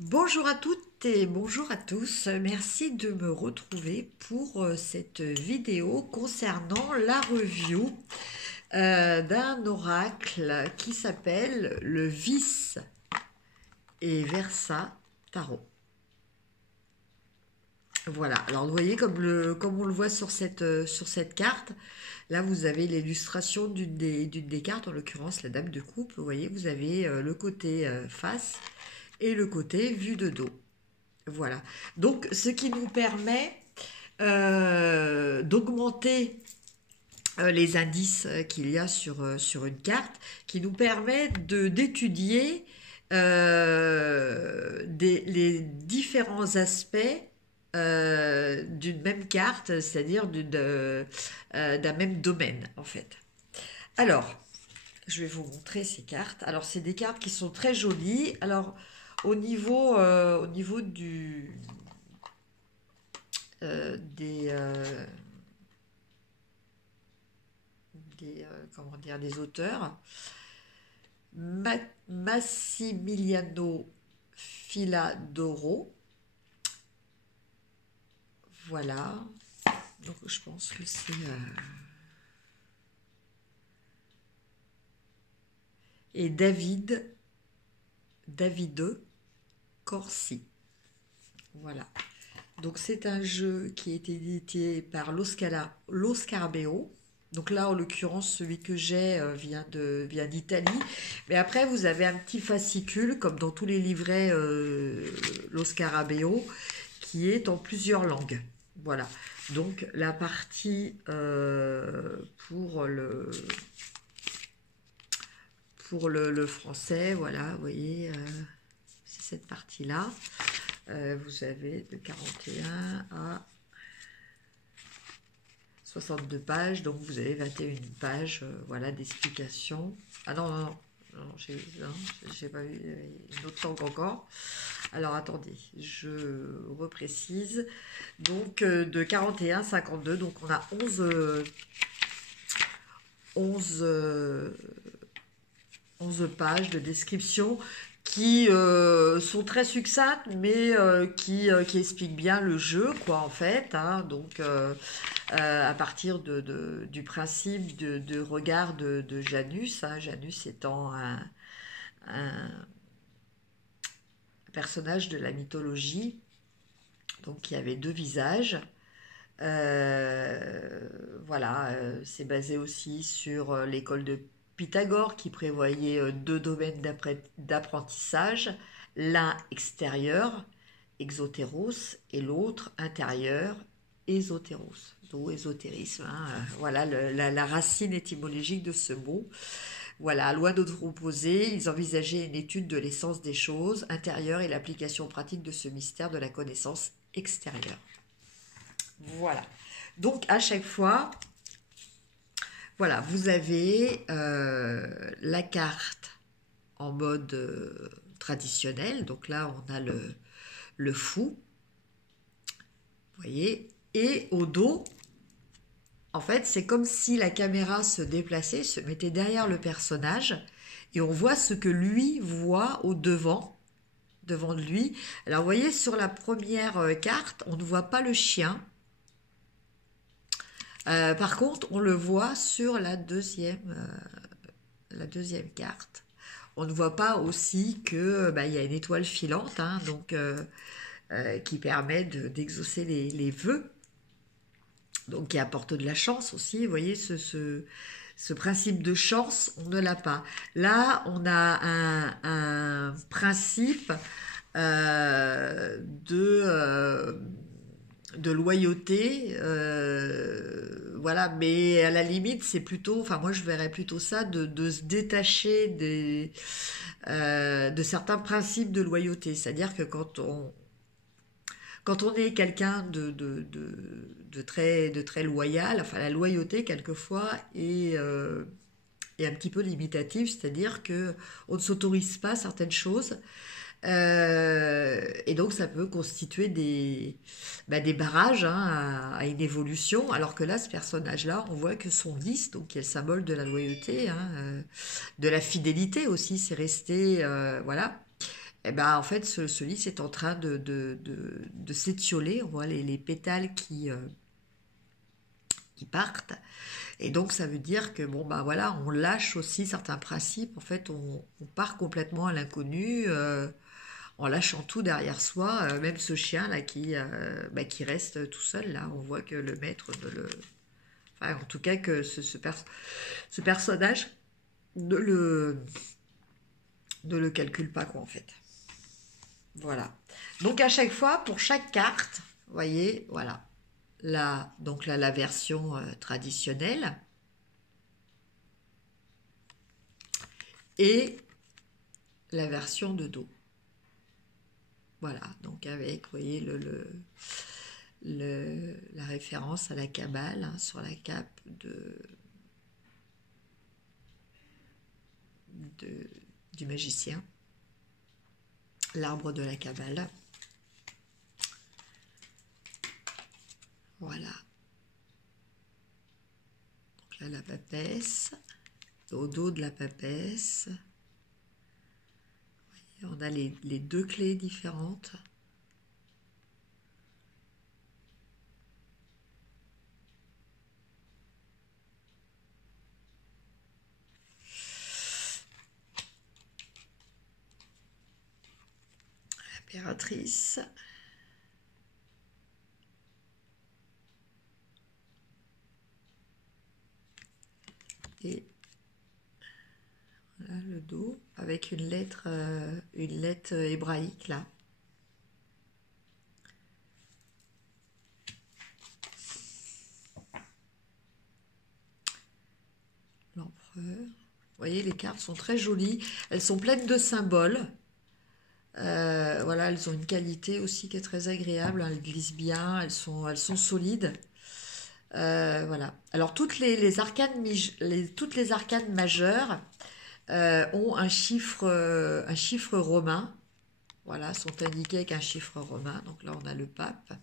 Bonjour à toutes et bonjour à tous. Merci de me retrouver pour cette vidéo concernant la review d'un oracle qui s'appelle le Vice et Versa Tarot. Voilà, alors vous voyez comme on le voit sur cette carte, là vous avez l'illustration d'une des cartes, en l'occurrence la dame de coupe. Vous voyez, vous avez le côté face et le côté vue de dos. Voilà. Donc, ce qui nous permet d'augmenter les indices qu'il y a sur une carte, qui nous permet d'étudier les différents aspects d'une même carte, c'est-à-dire d'un même domaine, en fait. Alors, je vais vous montrer ces cartes. Alors, c'est des cartes qui sont très jolies. Alors, au niveau comment dire, des auteurs, Massimiliano Filadoro, voilà. Donc, je pense que c'est et Davide Corsi. Voilà. Donc c'est un jeu qui est édité par Lo Scarabeo. Donc là, en l'occurrence, celui que j'ai vient d'Italie. Mais après, vous avez un petit fascicule, comme dans tous les livrets Lo Scarabeo, qui est en plusieurs langues. Voilà. Donc la partie pour le français, voilà, vous voyez, c'est cette partie-là. Vous avez de 41 à 62 pages, donc vous avez 21 pages, voilà, d'explications. Ah non, non, non, non, j'ai pas eu une autre langue encore. Alors attendez, je reprécise. Donc de 41 à 52, donc on a 11 pages de description qui sont très succinctes, mais qui expliquent bien le jeu, quoi, en fait, hein. Donc, à partir du principe de regard de Janus, hein, Janus étant un personnage de la mythologie, donc qui avait deux visages. Voilà, c'est basé aussi sur l'école de Pythagore qui prévoyait deux domaines d'apprentissage, l'un extérieur, exotéros, et l'autre intérieur, ésotéros, d'où ésotérisme, hein, voilà la racine étymologique de ce mot. Voilà, loin d'autres opposés, ils envisageaient une étude de l'essence des choses intérieures et l'application pratique de ce mystère de la connaissance extérieure. Voilà. Donc à chaque fois, voilà, vous avez la carte en mode traditionnel. Donc là, on a le fou, vous voyez. Et au dos, en fait, c'est comme si la caméra se déplaçait, se mettait derrière le personnage, et on voit ce que lui voit devant de lui. Alors, vous voyez, sur la première carte, on ne voit pas le chien. Par contre, on le voit sur la deuxième carte. On ne voit pas aussi que il y a une étoile filante, hein, donc qui permet d'exaucer les vœux, donc qui apporte de la chance aussi. Vous voyez, ce principe de chance, on ne l'a pas. Là, on a un principe de loyauté, voilà, mais à la limite, c'est plutôt, enfin moi je verrais plutôt ça de se détacher de certains principes de loyauté, c'est-à-dire que quand on est quelqu'un de très loyal, enfin la loyauté quelquefois est un petit peu limitative, c'est-à-dire que on ne s'autorise pas certaines choses. Et donc ça peut constituer des barrages, hein, à une évolution, alors que là, ce personnage-là, on voit que son vice, donc qui est le symbole de la loyauté, hein, de la fidélité aussi, c'est resté, voilà. Et ben en fait ce lys est en train de s'étioler, on voit les pétales qui partent. Et donc ça veut dire que bon ben voilà, on lâche aussi certains principes, en fait on part complètement à l'inconnu, en lâchant tout derrière soi, même ce chien là qui reste tout seul là, on voit que le maître ne le... Enfin, en tout cas que ce personnage ne le, ne le calcule pas quoi en fait. Voilà. Donc à chaque fois, pour chaque carte, vous voyez, voilà. Là, donc là, la version traditionnelle. Et la version de dos. Voilà, donc avec, vous voyez, la référence à la Kabbale hein, sur la cape du magicien. L'arbre de la Kabbale. Voilà. Donc là, la papesse. Au dos de la papesse, on a les deux clés différentes. L'impératrice. Et voilà le dos avec une lettre hébraïque là. L'empereur. Vous voyez, les cartes sont très jolies. Elles sont pleines de symboles. Voilà, elles ont une qualité aussi qui est très agréable. Elles glissent bien, elles sont solides. Voilà. Alors toutes les arcanes, toutes les arcanes majeures ont un chiffre romain. Voilà, sont indiquées avec un chiffre romain. Donc là, on a le pape.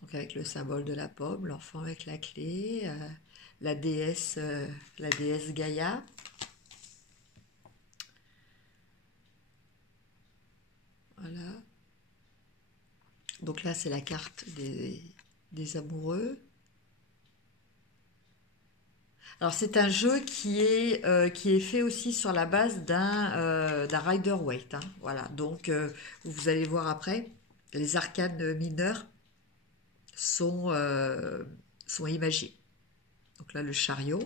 Donc avec le symbole de la pomme, l'enfant avec la clé, la déesse Gaïa. Voilà. Donc là, c'est la carte des amoureux. Alors c'est un jeu qui est fait aussi sur la base d'un Rider-Waite. Hein. Voilà, donc vous allez voir après, les arcanes mineures sont imagées. Donc là, le chariot.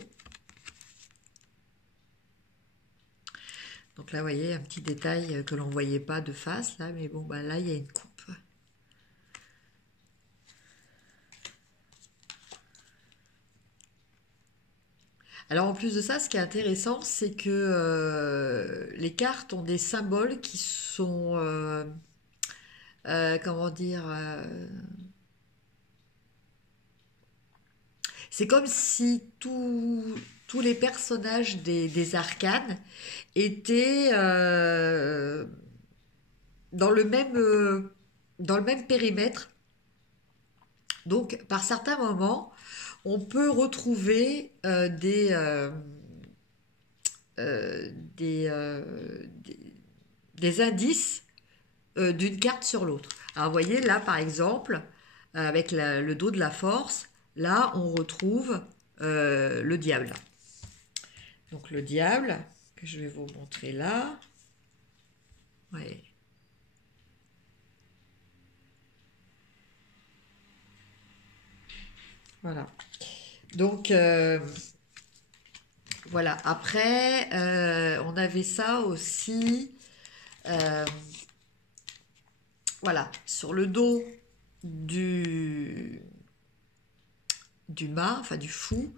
Donc là, vous voyez, un petit détail que l'on ne voyait pas de face, là, mais bon, bah, là, il y a une coupe. Alors en plus de ça, ce qui est intéressant, c'est que les cartes ont des symboles qui sont, comment dire, c'est comme si tous les personnages des arcanes étaient dans dans le même périmètre. Donc par certains moments, on peut retrouver euh, des, euh, des, des indices d'une carte sur l'autre. Alors vous voyez là par exemple, avec le dos de la force, là on retrouve le diable. Donc le diable, que je vais vous montrer là. Ouais. Voilà. Donc voilà. Après, on avait ça aussi. euh, voilà, sur le dos du mât, enfin du fou,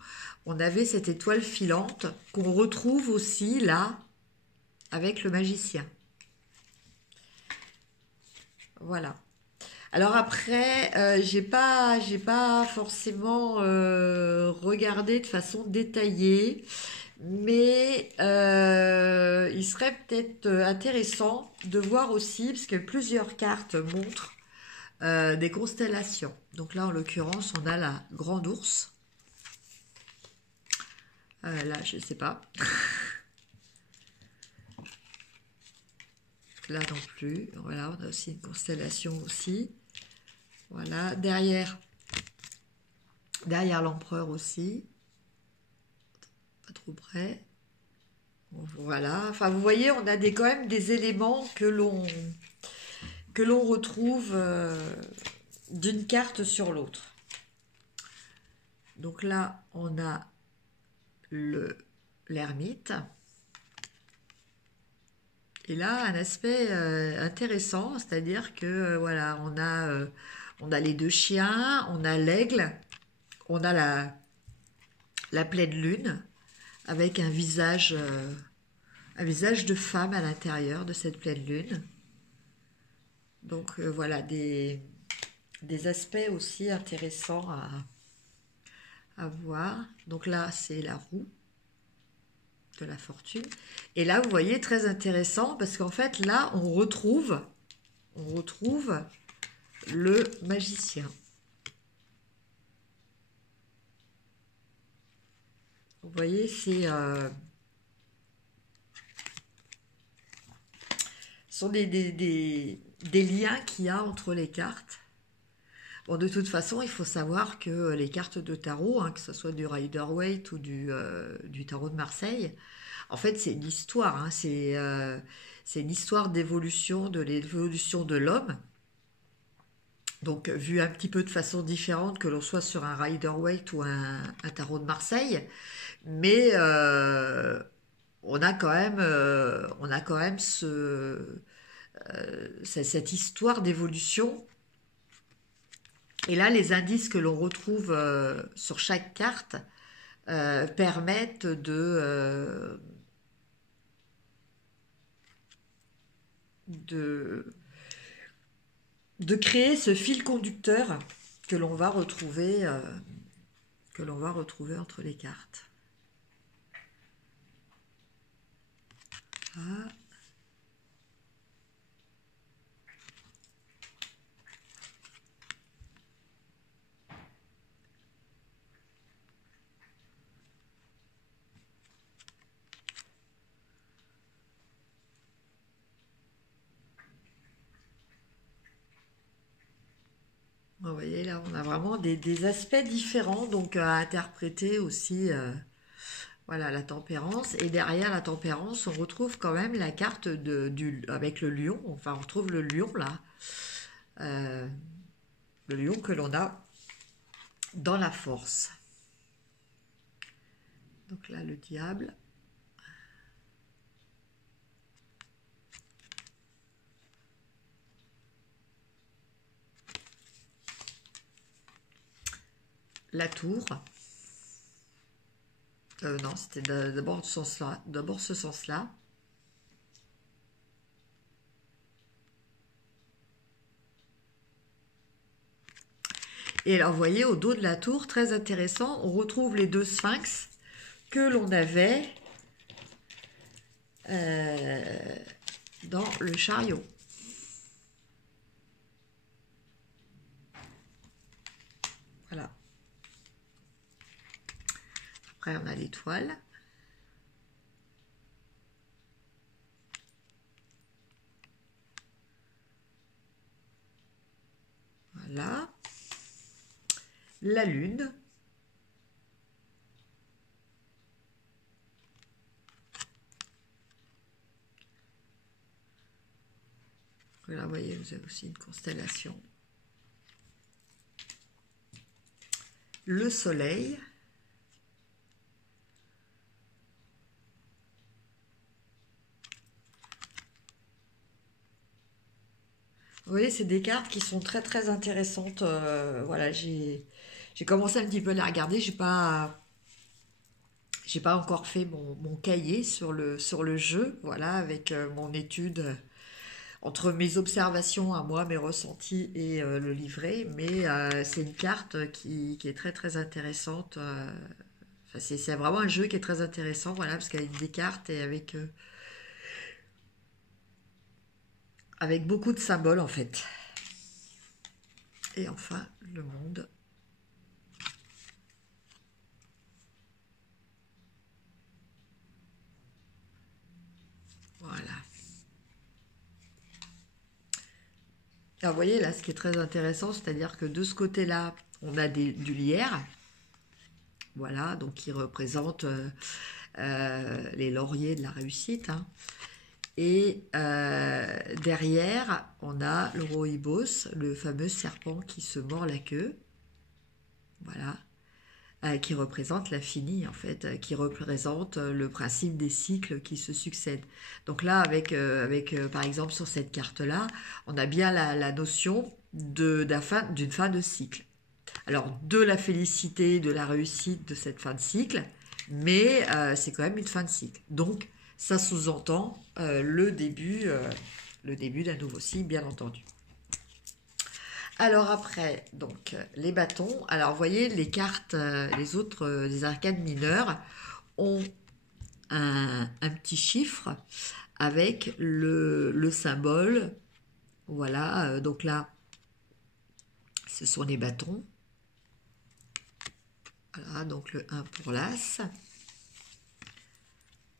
on avait cette étoile filante qu'on retrouve aussi là avec le magicien. Voilà. Alors après, j'ai pas forcément regardé de façon détaillée, mais il serait peut-être intéressant de voir aussi, parce que plusieurs cartes montrent des constellations. Donc là, en l'occurrence, on a la Grande Ourse Là, je ne sais pas. Là non plus. Voilà, on a aussi une constellation aussi. Voilà, derrière l'empereur aussi. Pas trop près. Voilà, enfin vous voyez, on a quand même des éléments que l'on retrouve d'une carte sur l'autre. Donc là, on a l'ermite. Et là, un aspect intéressant, c'est-à-dire que voilà, on a les deux chiens, on a l'aigle, on a la pleine lune avec un visage de femme à l'intérieur de cette pleine lune. Donc voilà, des aspects aussi intéressants à voir. Donc là, c'est la roue de la fortune. Et là, vous voyez, très intéressant, parce qu'en fait, là, on retrouve le magicien. Vous voyez, ce sont des liens qu'il y a entre les cartes. Bon, de toute façon, il faut savoir que les cartes de tarot, hein, que ce soit du Rider-Waite ou du tarot de Marseille, en fait, c'est une histoire. Hein, c'est une histoire d'évolution, de l'évolution de l'homme. Donc, vu un petit peu de façon différente que l'on soit sur un Rider-Waite ou un tarot de Marseille. Mais on a quand même cette histoire d'évolution. Et là, les indices que l'on retrouve sur chaque carte permettent de, de créer ce fil conducteur que l'on va retrouver, entre les cartes. Ah. Vous voyez, là, on a vraiment des aspects différents, donc à interpréter aussi, voilà, la tempérance. Et derrière la tempérance, on retrouve quand même la carte avec le lion. Enfin, on retrouve le lion, là. Euh, le lion que l'on a dans la force. Donc là, le diable. La tour. Non, c'était d'abord ce sens-là. D'abord ce sens-là. Et alors, vous voyez, au dos de la tour, très intéressant, on retrouve les deux sphinx que l'on avait dans le chariot. Voilà. Après, on a l'étoile. Voilà. La lune. Là, vous voyez, vous avez aussi une constellation. Le soleil. Vous voyez, c'est des cartes qui sont très très intéressantes. Voilà, j'ai commencé un petit peu à les regarder. J'ai pas encore fait mon cahier sur le jeu. Voilà, avec mon étude entre mes observations à moi, mes ressentis et le livret. Mais c'est une carte qui est très très intéressante. Enfin, c'est vraiment un jeu qui est très intéressant. Voilà, parce qu'avec des cartes et avec beaucoup de symboles en fait. Et enfin, le monde. Voilà. Alors, vous voyez là, ce qui est très intéressant, c'est-à-dire que de ce côté-là, on a du lierre, voilà, donc qui représente les lauriers de la réussite, hein. Et derrière, on a le rooibos, le fameux serpent qui se mord la queue, voilà, qui représente l'infini en fait, qui représente le principe des cycles qui se succèdent. Donc là, par exemple sur cette carte-là, on a bien la notion d'une fin de cycle. Alors de la félicité, de la réussite de cette fin de cycle, mais c'est quand même une fin de cycle. Donc ça sous-entend le début d'un nouveau cycle, bien entendu. Alors après, donc les bâtons. Alors vous voyez, les cartes, les arcades mineures ont un petit chiffre avec le symbole. Voilà, donc là, ce sont les bâtons. Voilà, donc le 1 pour l'as.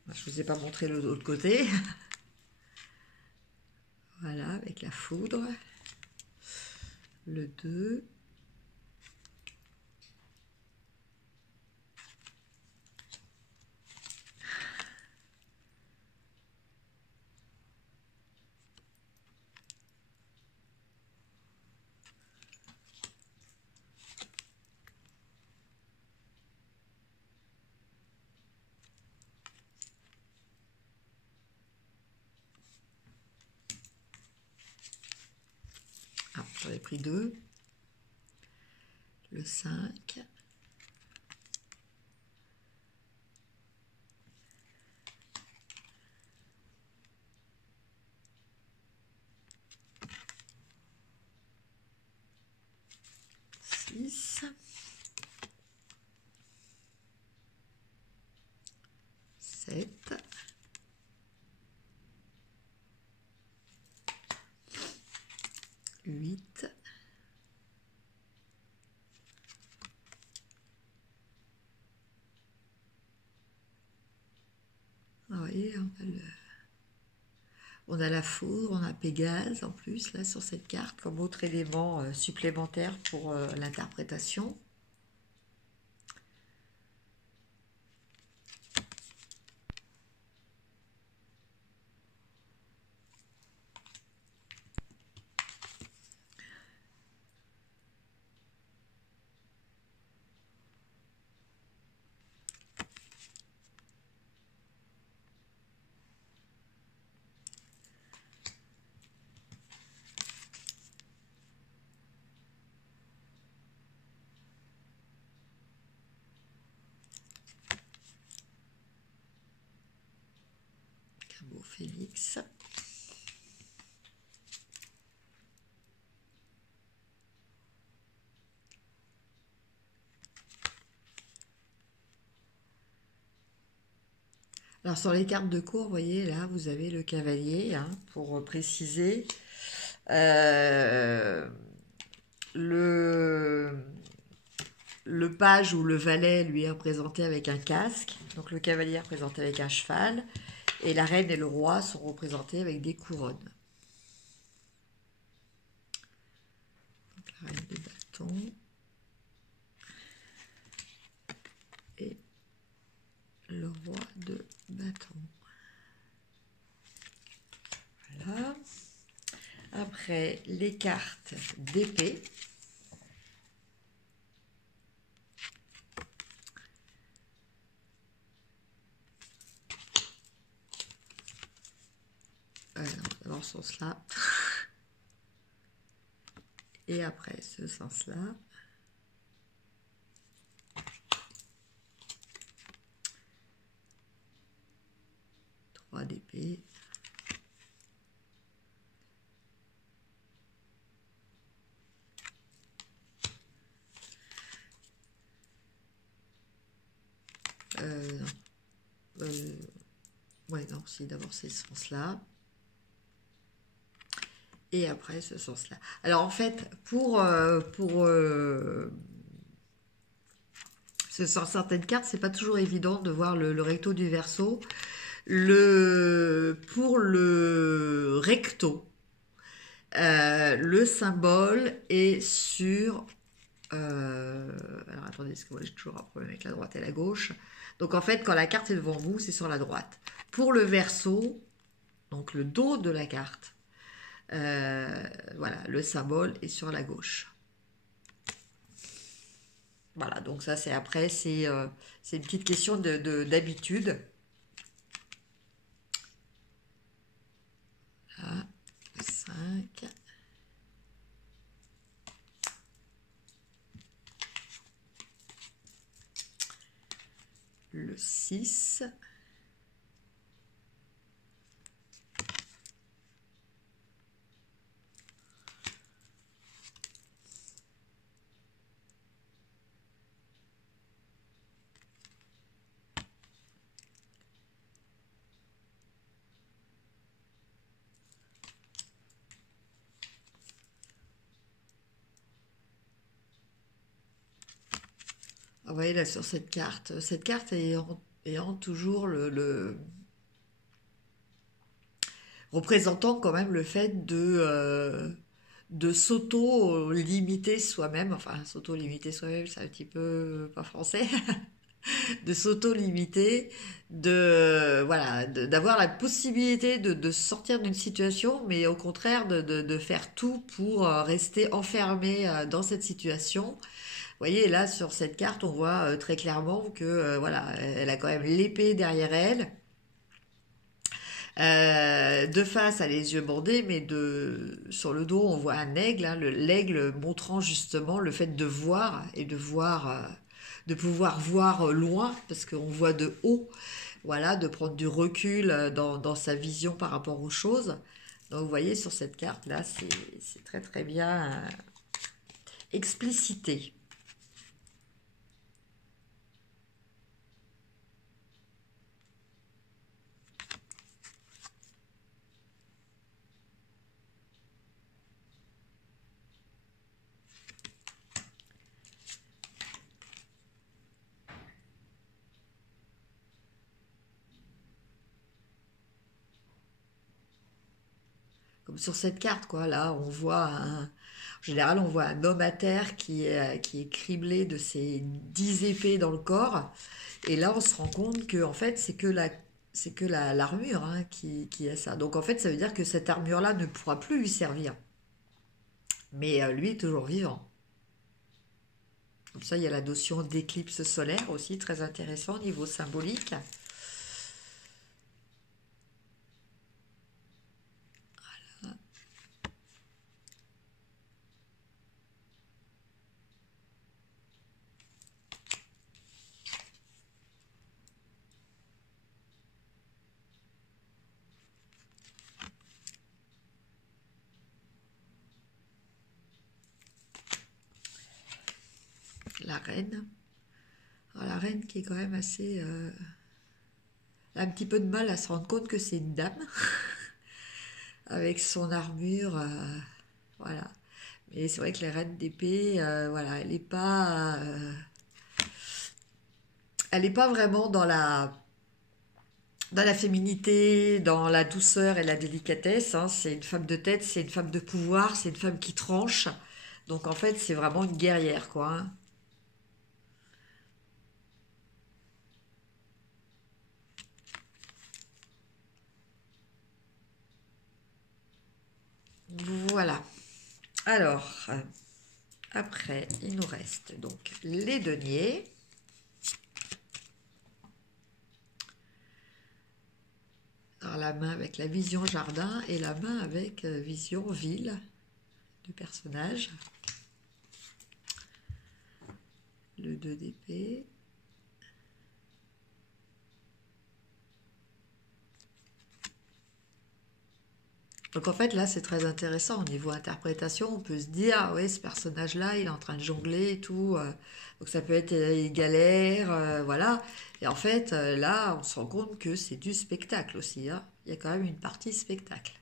Je ne vous ai pas montré l'autre côté. Voilà, avec la foudre. Le 2. Ah, j'en ai pris 2. Le 5. Six. 7. 8. 9. On a la foudre, on a Pégase en plus, là, sur cette carte, comme autre élément supplémentaire pour l'interprétation. Cabot Félix. Alors sur les cartes de cours, vous voyez, là, vous avez le cavalier, hein, pour préciser. Le page ou le valet lui est représenté avec un casque, donc le cavalier est représenté avec un cheval, et la reine et le roi sont représentés avec des couronnes. Donc la reine de bâton et le roi de bâton. Voilà. Après, les cartes d'épée. Dans ce sens-là. Et après, ce sens-là. Trois d'épée. Ouais, non, si, d'abord c'est ce sens-là. Et après ce sens-là. Alors en fait, certaines cartes, c'est pas toujours évident de voir le recto du verso. Pour le recto, le symbole est sur... alors attendez, parce que moi j'ai toujours un problème avec la droite et la gauche. Donc en fait, quand la carte est devant vous, c'est sur la droite. Pour le verso, donc le dos de la carte, voilà, le symbole est sur la gauche. Voilà, donc ça c'est après, c'est une petite question d'habitude. Là, 5. Le 6. Ah, vous voyez là sur cette carte ayant toujours représentant quand même le fait de s'auto-limiter soi-même, enfin s'auto-limiter soi-même c'est un petit peu pas français, de s'auto-limiter, voilà, d'avoir la possibilité de sortir d'une situation, mais au contraire de faire tout pour rester enfermé dans cette situation. Vous voyez, là, sur cette carte, on voit très clairement que, voilà, elle a quand même l'épée derrière elle. De face, elle a les yeux bandés, mais sur le dos, on voit un aigle, hein, l'aigle montrant justement le fait de voir et de pouvoir voir loin, parce qu'on voit de haut, voilà, de prendre du recul dans sa vision par rapport aux choses. Donc, vous voyez, sur cette carte-là, c'est très très bien explicité. Comme sur cette carte, quoi. Là, en général, on voit un homme à terre qui est criblé de ses 10 épées dans le corps. Et là, on se rend compte que, en fait, c'est que l'armure hein, qui a ça. Donc, en fait, ça veut dire que cette armure-là ne pourra plus lui servir. Mais lui est toujours vivant. Comme ça, il y a la notion d'éclipse solaire aussi, très intéressant au niveau symbolique. La reine. Alors, la reine qui est quand même assez... elle a un petit peu de mal à se rendre compte que c'est une dame, avec son armure, voilà. Mais c'est vrai que la reine d'épée, voilà, elle est pas vraiment dans la féminité, dans la douceur et la délicatesse. Hein. C'est une femme de tête, c'est une femme de pouvoir, c'est une femme qui tranche. Donc en fait, c'est vraiment une guerrière, quoi. Hein. Voilà. Alors, après, il nous reste donc les deniers. Alors la main avec la vision jardin et la main avec vision ville du personnage. Le 2 d'épée. Donc en fait là c'est très intéressant au niveau interprétation, on peut se dire ah ouais ce personnage-là il est en train de jongler et tout, donc ça peut être il galère, voilà. Et en fait là on se rend compte que c'est du spectacle aussi, hein. Il y a quand même une partie spectacle.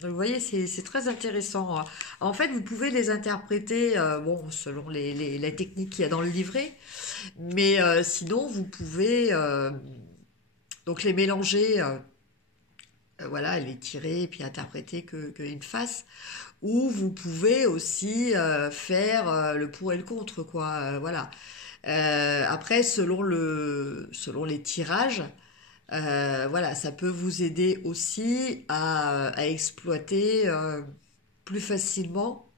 Donc, vous voyez, c'est très intéressant. En fait, vous pouvez les interpréter, bon, selon les techniques qu'il y a dans le livret, mais sinon, vous pouvez Donc les mélanger, voilà, les tirer et puis interpréter qu'une face. Ou vous pouvez aussi faire le pour et le contre, quoi. Voilà. Après, selon les tirages, voilà, ça peut vous aider aussi à exploiter plus facilement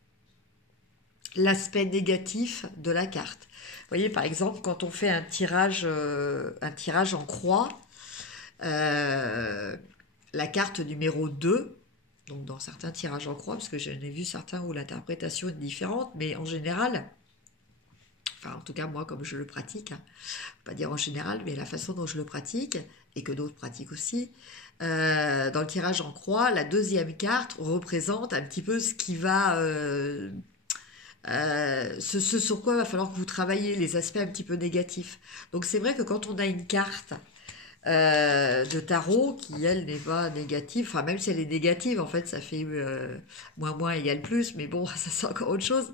l'aspect négatif de la carte. Vous voyez, par exemple, quand on fait un tirage en croix, euh, la carte numéro 2, donc dans certains tirages en croix, parce que j'en ai vu certains où l'interprétation est différente, mais en général, enfin en tout cas moi comme je le pratique, hein, pas dire en général, mais la façon dont je le pratique, et que d'autres pratiquent aussi, dans le tirage en croix, la deuxième carte représente un petit peu ce qui va... ce sur quoi il va falloir que vous travaillez, les aspects un petit peu négatifs. Donc c'est vrai que quand on a une carte de tarot qui, elle, n'est pas négative, enfin même si elle est négative, en fait, ça fait moins moins égale plus, mais bon, ça c'est encore autre chose.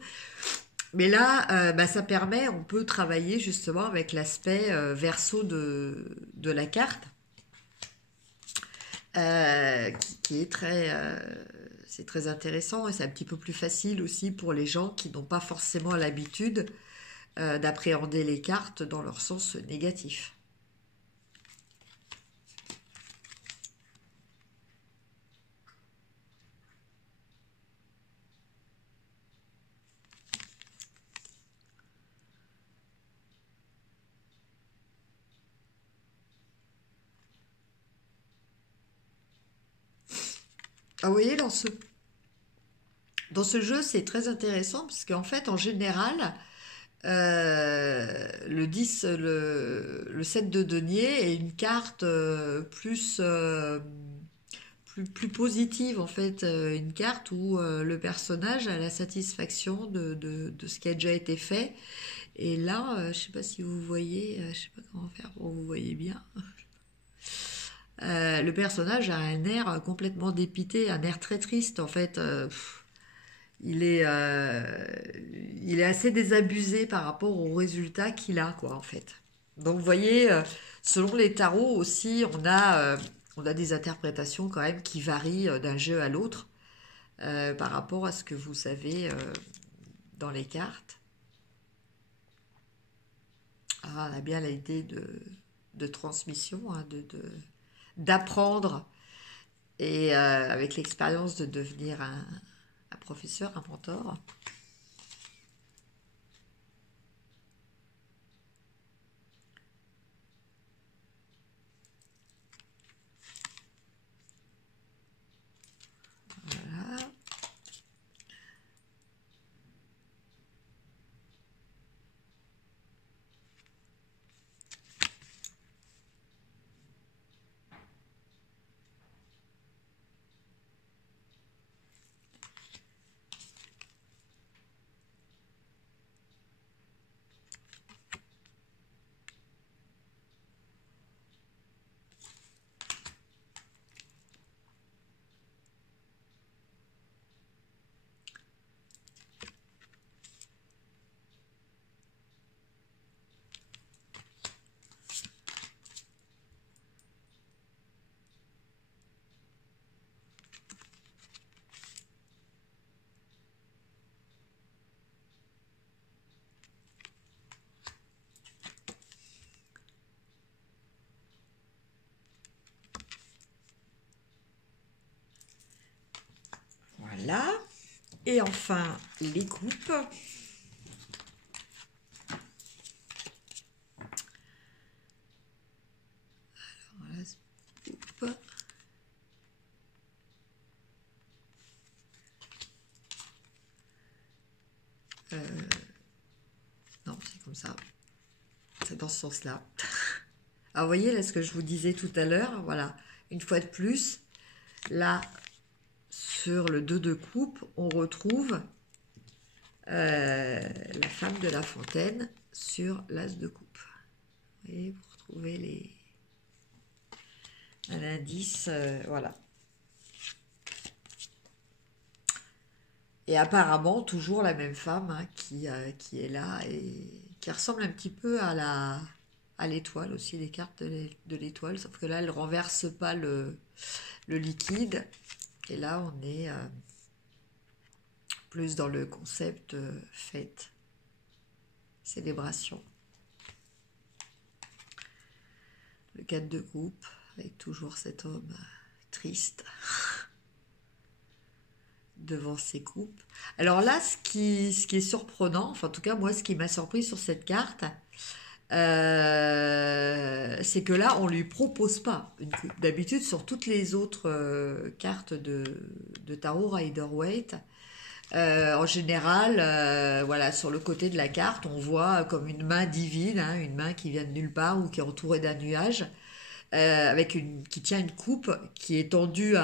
Mais là, bah, ça permet, on peut travailler justement avec l'aspect verso de la carte, qui est c'est très intéressant et c'est un petit peu plus facile aussi pour les gens qui n'ont pas forcément l'habitude d'appréhender les cartes dans leur sens négatif. Ah, vous voyez, dans ce jeu, c'est très intéressant parce qu'en fait, en général, le 10, le 7 de denier est une carte plus positive, en fait. Une carte où le personnage a la satisfaction de ce qui a déjà été fait. Et là, je ne sais pas si vous voyez, je ne sais pas comment faire pour que vous voyez bien. Le personnage a un air complètement dépité, un air très triste, en fait. Il est, euh, il est assez désabusé par rapport aux résultats qu'il a, quoi, en fait. Donc, vous voyez, selon les tarots aussi, on a des interprétations quand même qui varient d'un jeu à l'autre par rapport à ce que vous avez dans les cartes. Ah, on a bien l'idée de transmission, hein, d'apprendre et avec l'expérience de devenir un professeur, un mentor. Voilà. Voilà. Et enfin, les coupes. Voilà, coupe. Non, c'est comme ça. C'est dans ce sens-là. Alors, vous voyez, là, ce que je vous disais tout à l'heure, voilà. Une fois de plus, là, sur le 2 de coupe, on retrouve la femme de La Fontaine sur l'as de coupe. Vous voyez, vous retrouvez un indice, voilà. Et apparemment, toujours la même femme hein, qui est là et qui ressemble un petit peu à à l'étoile aussi, les cartes de l'étoile, sauf que là, elles ne renversent pas le liquide. Et là, on est plus dans le concept fête, célébration. Le 4 de coupe, avec toujours cet homme triste devant ses coupes. Alors là, ce qui est surprenant, enfin en tout cas moi, ce qui m'a surpris sur cette carte, c'est que là, on lui propose pas une coupe. D'habitude, sur toutes les autres cartes de tarot Rider-Waite, en général, voilà, sur le côté de la carte, on voit comme une main divine, hein, une main qui vient de nulle part ou qui est entourée d'un nuage, qui tient une coupe qui est tendue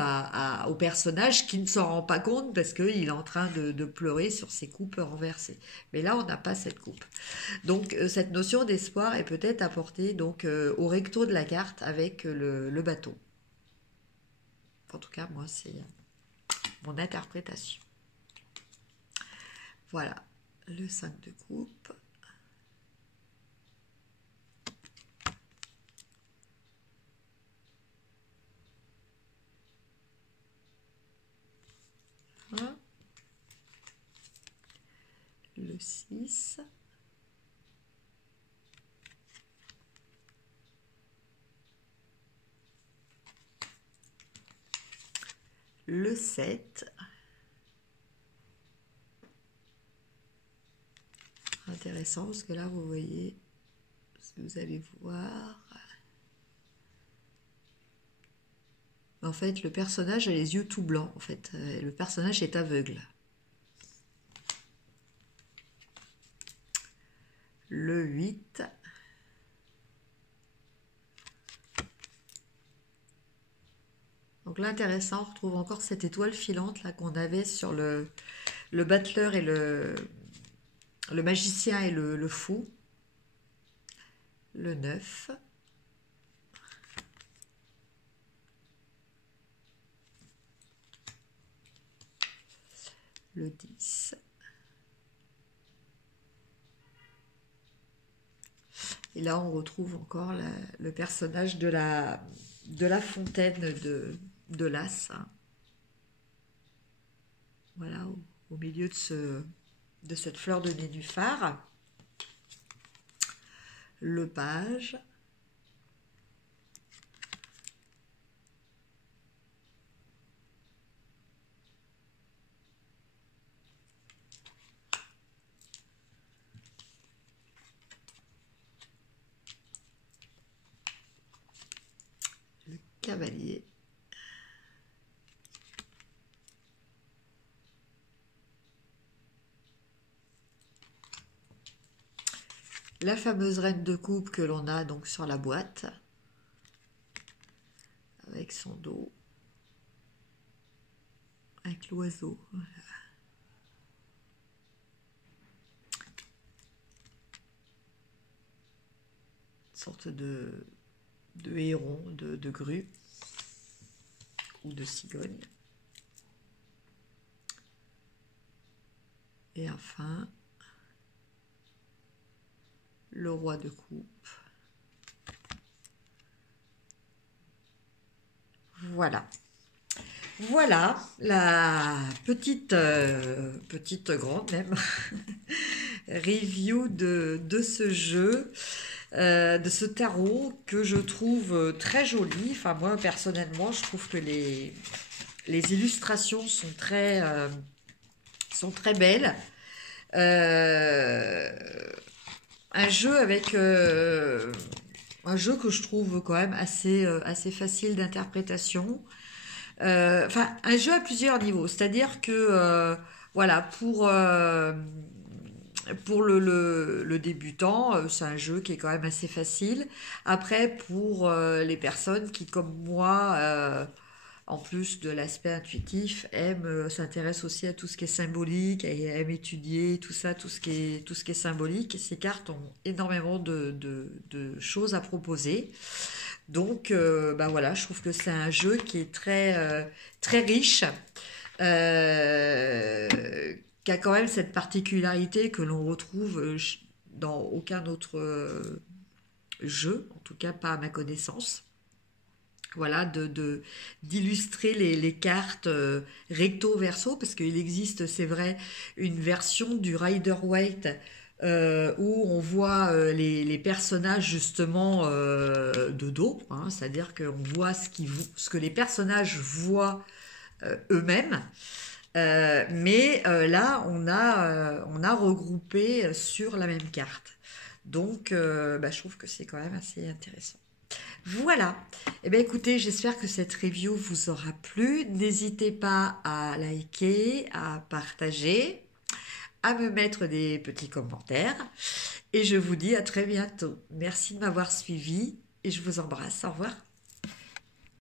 au personnage qui ne s'en rend pas compte parce qu'il est en train de pleurer sur ses coupes renversées. Mais là, on n'a pas cette coupe. Donc, cette notion d'espoir est peut-être apportée donc, au recto de la carte avec le bateau. En tout cas, moi, c'est mon interprétation. Voilà, le 5 de coupe. Voilà. Le 6. Le 7. Intéressant parce que là, vous voyez, si vous allez voir, en fait, le personnage a les yeux tout blancs. En fait, le personnage est aveugle. Le 8. Donc là, intéressant, on retrouve encore cette étoile filante là qu'on avait sur le battleur et le magicien et le fou. Le 9. Le 10. Et là, on retrouve encore le personnage de la fontaine de l'As. Hein. Voilà, au milieu de cette fleur de nénuphar. Le page. Le cavalier. La fameuse reine de coupe que l'on a donc sur la boîte, avec son dos, avec l'oiseau. Voilà. Une sorte de héron, de grue ou de cigogne. Et enfin, le roi de coupe. Voilà. Voilà la petite grande même review de ce jeu, de ce tarot que je trouve très joli. Enfin moi personnellement je trouve que les illustrations sont très belles. Un jeu avec un jeu que je trouve quand même assez facile d'interprétation. Enfin, un jeu à plusieurs niveaux. C'est-à-dire que, voilà, pour le débutant, c'est un jeu qui est quand même assez facile. Après, pour les personnes qui, comme moi, en plus de l'aspect intuitif, s'intéressent aussi à tout ce qui est symbolique, et aiment étudier tout ça, tout ce qui est symbolique. Ces cartes ont énormément de choses à proposer. Donc, bah voilà, je trouve que c'est un jeu qui est très riche, qui a quand même cette particularité que l'on retrouve dans aucun autre en tout cas pas à ma connaissance. Voilà, d'illustrer les cartes recto verso, parce qu'il existe, c'est vrai, une version du Rider-Waite où on voit les personnages justement de dos, hein, c'est-à-dire qu'on voit ce que les personnages voient eux-mêmes. Mais là, on a regroupé sur la même carte. Donc, je trouve que c'est quand même assez intéressant. Voilà. Eh bien, écoutez, j'espère que cette review vous aura plu. N'hésitez pas à liker, à partager, à me mettre des petits commentaires. Et je vous dis à très bientôt. Merci de m'avoir suivi et je vous embrasse. Au revoir.